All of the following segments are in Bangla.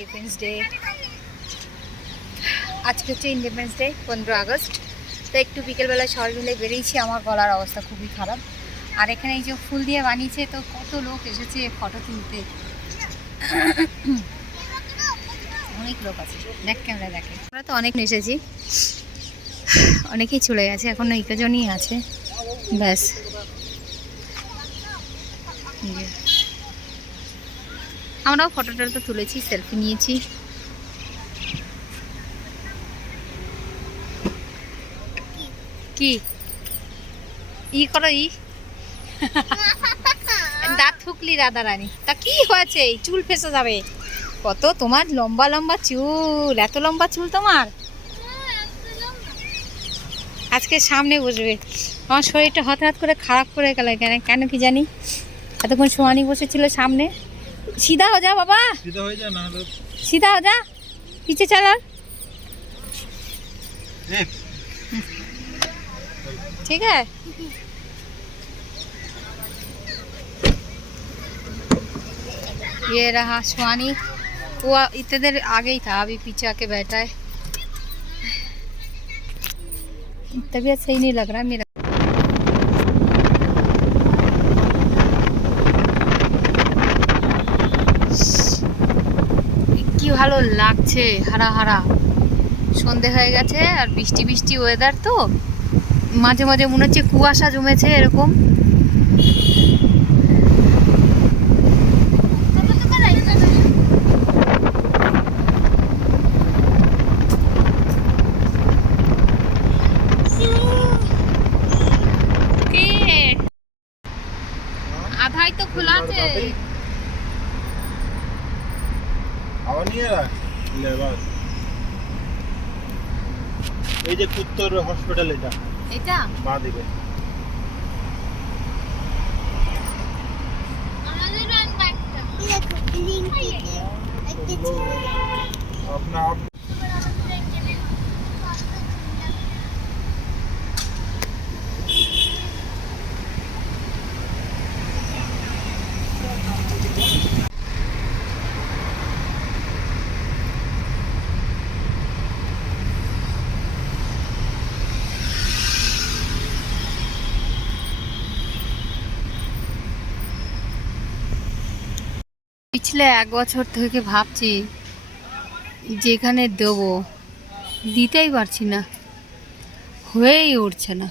ইন্ডিপেন্ডেন্স ডে আজকে হচ্ছে ইন্ডিপেন্ডেন্স ডে পনেরো আগস্ট। তো একটু বিকেলবেলা সবাই মিলে বেরিয়েছি, আমার গলার অবস্থা খুবই খারাপ। আর এখানে এই যে ফুল দিয়ে বানিয়েছে, তো কত লোক এসেছে ফটো তুলতে। অনেক লোক আছে। দেখ ক্যামেরা দেখে। আমরা তো অনেক এসেছি। অনেকেই চলে গেছে, এখন এই কজনই আছে। ব্যাস। আমরাও ফটো টটো তুলেছি সেলফি নিয়েছি। কি? ই করো ই। দাঁত থুকলি রাধা রানী তা কি হয়েছে? চুল ফেসে যাবে। কত তোমার লম্বা লম্বা চুল এত লম্বা চুল তোমার? আজকে সামনে বসবে। আমার শরীরটা হঠাৎ করে খারাপ করে গেল কেন কেন কি জানি? এতক্ষণ সোয়ানি বসেছিল সামনে। सीधा हो जा बाबा। सीधा हो जाए ना सीधा हो जा। पीछे चल ठीक है। ये रहा सुहानी। वो इतने देर आगे ही था अभी पीछे आके बैठा है। तबीयत सही नहीं लग रहा मेरा। ভালো লাগছে, হারা হারা। সন্ধে হয়ে গেছে আর বৃষ্টি বৃষ্টি ওয়েদার তো। মাঝে মাঝে মনে হচ্ছে কুয়াশা জমেছে এরকম? আধাই তো খোলা আছে। হাওয়া নিয়ে এরা লে এই যে কুত্তর হসপিটাল এটা। এটা? বাঁ দিকে। পিছলে এক বছর থেকে ভাবছি যেখানে দেবো, দিতেই পারছি না, হয়েই উঠছে না।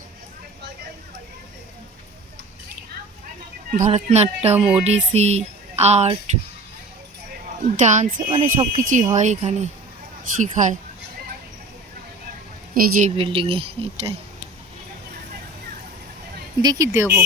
ভরতনাট্যম, ওডিসি, আর্ট, ডান্স মানে সব কিছুই হয় এখানে শেখায়। এই যে বিল্ডিংয়ে এটাই। দেখি দেবো।